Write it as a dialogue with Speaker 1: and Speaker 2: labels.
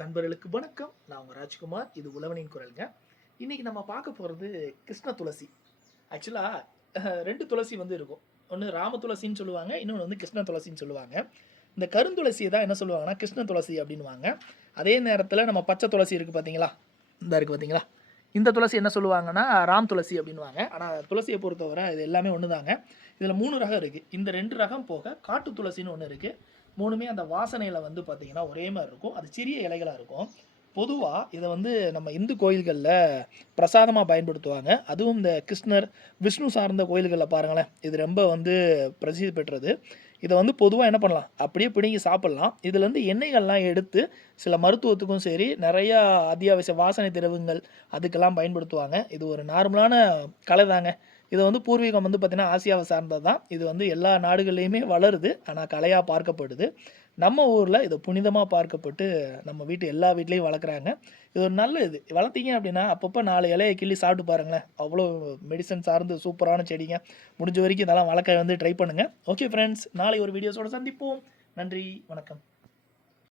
Speaker 1: நண்பர்களுக்கு வணக்கம். நான் உங்கள் ராஜ்குமார். இது உழவனின் குரலுங்க. இன்னைக்கு நம்ம பார்க்க போகிறது கிருஷ்ண துளசி. ஆக்சுவலாக ரெண்டு துளசி வந்து இருக்கும். ஒன்று ராம துளசின்னு சொல்லுவாங்க இன்னொன்று வந்து கிருஷ்ண துளசின்னு சொல்லுவாங்க. இந்த கருந்துளசியை தான் என்ன சொல்லுவாங்கன்னா கிருஷ்ண துளசி அப்படின்னுவாங்க. அதே நேரத்தில் நம்ம பச்சை துளசி இருக்குது பார்த்தீங்களா இந்த இருக்குது பார்த்தீங்களா இந்த துளசி என்ன சொல்லுவாங்கன்னா ராம் துளசி அப்படின்வாங்க ஆனால் துளசியை பொறுத்தவரை இது எல்லாமே ஒன்று தாங்க இதில் மூணு ரகம் இருக்குது இந்த ரெண்டு ரகம் போக காட்டு துளசின்னு ஒன்று இருக்குது மூணுமே அந்த வாசனையில் வந்து பார்த்திங்கன்னா ஒரே மாதிரி இருக்கும். அது சிறிய இலைகளாக இருக்கும். பொதுவாக இதை வந்து நம்ம இந்து கோயில்களில் பிரசாதமாக பயன்படுத்துவாங்க. அதுவும் இந்த கிருஷ்ணர் விஷ்ணு சார்ந்த கோயில்களில் பாருங்களேன் இது ரொம்ப வந்து பிரசித்தி பெற்றது. இதை வந்து பொதுவாக என்ன பண்ணலாம்? அப்படியே பிடுங்கி சாப்பிட்லாம். இதுலேருந்து எண்ணெய்கள்லாம் எடுத்து சில மருத்துவத்துக்கும் சரி நிறையா அத்தியாவசிய வாசனை திரவங்கள் அதுக்கெல்லாம் பயன்படுத்துவாங்க. இது ஒரு நார்மலான கலை தாங்க. இது வந்து பூர்வீகம் வந்து பார்த்திங்கன்னா ஆசியாவை சார்ந்தது தான் இது வந்து எல்லா நாடுகள்லையுமே வளருது. ஆனால் கலையாக பார்க்கப்படுது. நம்ம ஊரில் இதை புனிதமாக பார்க்கப்பட்டு நம்ம வீட்டு எல்லா வீட்லேயும் வளர்க்குறாங்க. இது ஒரு நல்ல இது. வளர்த்தீங்க அப்படின்னா அப்பப்போ நாலு இலையை கிள்ளி சாப்பிட்டு பாருங்களேன். அவ்வளோ மெடிசன் சார்ந்து சூப்பரான செடிங்க. முடிஞ்ச வரைக்கும் இதெல்லாம் வளர்க்க வந்து ட்ரை பண்ணுங்கள் ஓகே ஃப்ரெண்ட்ஸ் நாளை ஒரு வீடியோஸோட சந்திப்போம். நன்றி. வணக்கம்.